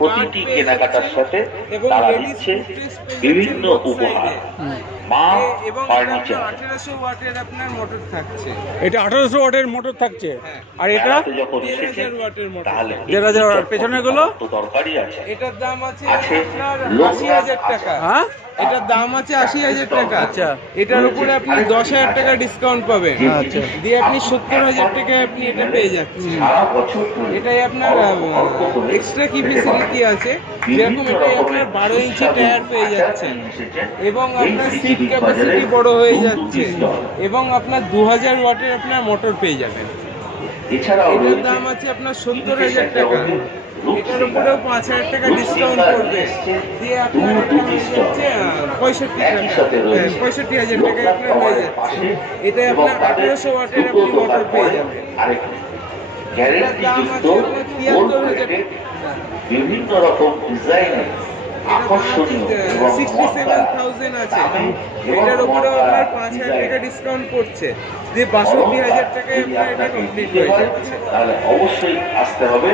প্রতিটি কেনাকাটার সাথে তারা দিচ্ছে বিভিন্ন উপহার। মা ফার্নিচার। 1800 ওয়াটের আপনার মোটর থাকছে। এটা 1800 ওয়াটের মোটর থাকছে। আর এটা মেলাতে যখন এসেছে 1000 ওয়াটের মোটর। তাহলে 1000 ওয়াট। পেছনের গুলো তো দরকারই আছে। এটার দাম আছে আছে আপনার লোক 80000 টাকা। হ্যাঁ, এটার দাম আছে 80000 টাকা। আচ্ছা। এটার উপরে আপনি 10000 টাকা ডিসকাউন্ট পাবেন। আচ্ছা। দিয়ে আপনি 70000 টাকায় আপনি এটা পেয়ে যাচ্ছেন। সারা বছর ধরে এটাই আপনার এক্সট্রা কি ফেসিলিটি আছে, যেরকম এটাই আপনার 12 ইঞ্চি টায়ার পেয়ে যাচ্ছেন এবং আপনার সিট ক্যাপাসিটি বড় হয়ে যাচ্ছে এবং আপনার 2000 ওয়াটের আপনার মোটর পেয়ে যাবেন। এছাড়াও এটার দাম আছে আপনার 70000 টাকা। এটার উপরেও 5000 টাকা ডিসকাউন্ট করবে, দিয়ে আপনার এটা হয়ে যাচ্ছে 65 টাকা। 65,000 টাকায় আপনার হয়ে যাচ্ছে। এটাই আপনার 1800 ওয়াটের আপনি মোটর পেয়ে যাবেন। এটার দাম আছে আপনার 73,000 টাকা। বিভিন্ন রকম ডিজাইনের আকর্ষণীয় এবং 67,000 আছে। এটার উপরেও আপনার 5000 টাকা ডিসকাউন্ট করছে, দিয়ে 62,000 টাকায় আপনার এটা কমপ্লিট হয়ে যাচ্ছে। তাহলে অবশ্যই আসতে হবে।